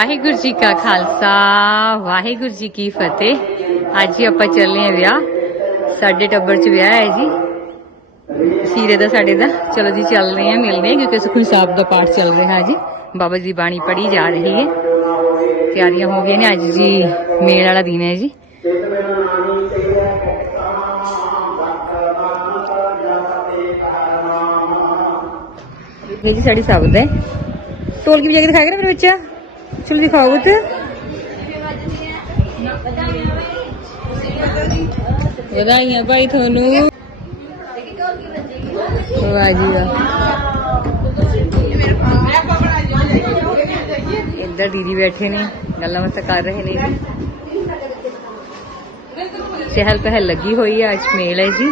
ਵਾਹਿਗੁਰੂ ਜੀ ਕਾ ਖਾਲਸਾ, ਵਾਹਿਗੁਰੂ ਜੀ ਕੀ ਫਤਿਹ। ਅੱਜ ਹੀ ਆਪਾਂ ਚੱਲੇ ਆ ਵਿਆਹ। ਸਾਡੇ ਟੱਬਰ ਚ ਵਿਆਹ ਹੈ ਜੀ। ਸੀਰੇ ਦਾ, ਸਾਡੇ ਦਾ। ਚਲੋ ਜੀ, ਚੱਲਦੇ ਆ ਮਿਲਦੇ ਆ ਕਿਉਂਕਿ ਸੁਖਮਨੀ ਸਾਹਿਬ ਦਾ ਪਾਠ ਚੱਲ ਰਿਹਾ ਜੀ। ਬਾਬਾ ਜੀ ਦੀ ਬਾਣੀ ਪੜ੍ਹੀ ਜਾ ਰਹੀ ਹੈ। ਤਿਆਰੀਆਂ ਹੋ ਗਈਆਂ ਨੇ, ਅੱਜ ਜੀ ਮੇਲ ਵਾਲਾ ਦਿਨ ਹੈ ਜੀ। ਇਹ ਜੀ ਸਾਡੀ ਸਬਦ ਹੈ। ਢੋਲਕੀ ਵਜਾ ਕੇ ਦਿਖਾਏਗਾ ਨਾ ਮੇਰੇ ਬੱਚਾ ਚਲੋ ਦਿਖਾਓ ਤੇ। ਵਧਾਈਆਂ ਭਾਈ ਤੁਹਾਨੂੰ। ਵਾਹ ਜੀ ਵਾਹ। ਇੱਧਰ ਦੀਦੀ ਬੈਠੇ ਨੇ ਗੱਲਾਂ ਬਾਤਾਂ ਕਰ ਰਹੇ ਨੇ। ਚਹਿਲ ਪਹਿਲ ਲੱਗੀ ਹੋਈ ਹੈ ਅੱਜ ਮੇਲ ਹੈ ਜੀ।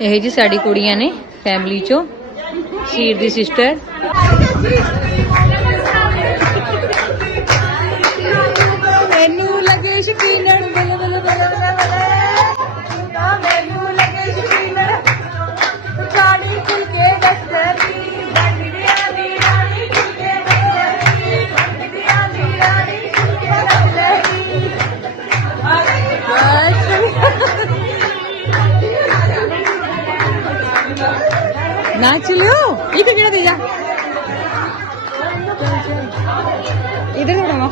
ਇਹ ਜੀ ਸਾਡੀ ਕੁੜੀਆਂ ਨੇ ਫੈਮਿਲੀ ਚੋਂ ਸ਼ੀਰ ਦੀ ਸਿਸਟਰ നാച്ചില്ലോ ഇത് കിട തീയ തുടങ്ങോ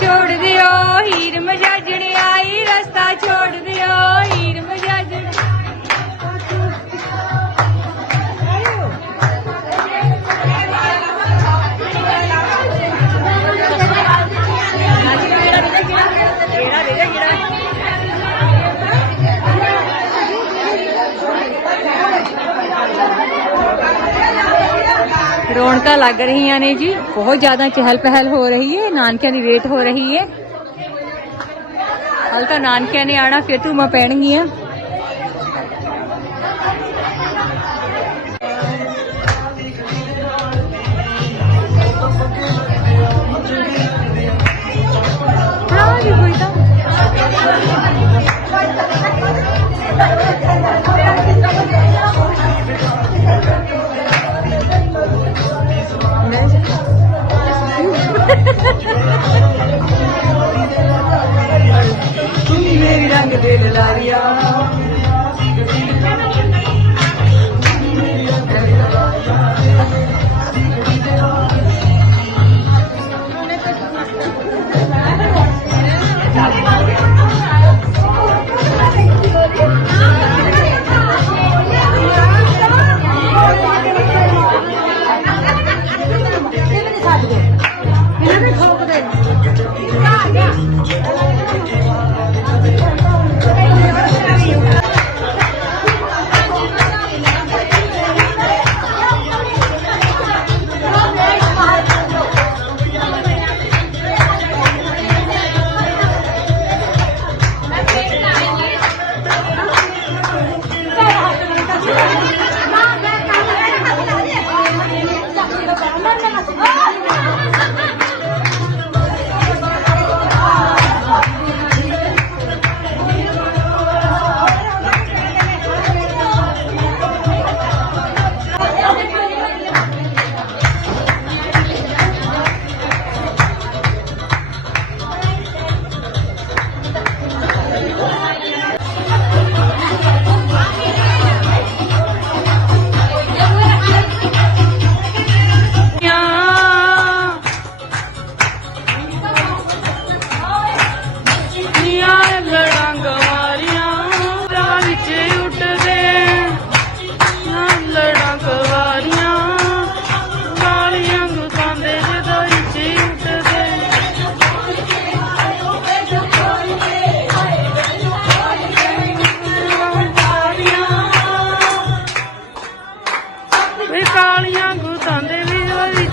छोड़ दियो हीर ਰੌਣਕਾਂ ਲੱਗ ਰਹੀਆਂ ਨੇ ਜੀ। ਬਹੁਤ ਜ਼ਿਆਦਾ ਚਹਿਲ ਪਹਿਲ ਹੋ ਰਹੀ ਹੈ ਨਾਨਕਿਆਂ ਦੀ ਵੇਟ ਹੋ ਰਹੀ ਹੈ ਹਾਲ ਤਾਂ ਨਾਨਕਿਆਂ ਨੇ ਆਣਾ, ਫਿਰ ਧੂਮਾਂ ਪੈਣਗੀਆਂ। ਹਾਂ ਜੀ, ਕੋਈ ਤਾਂ। ਮੇਰੀ ਰੰਗ ਦੇ ਲਾਰੀਆ।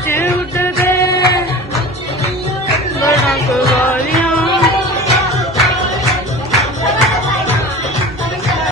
மச்சு விட்டதே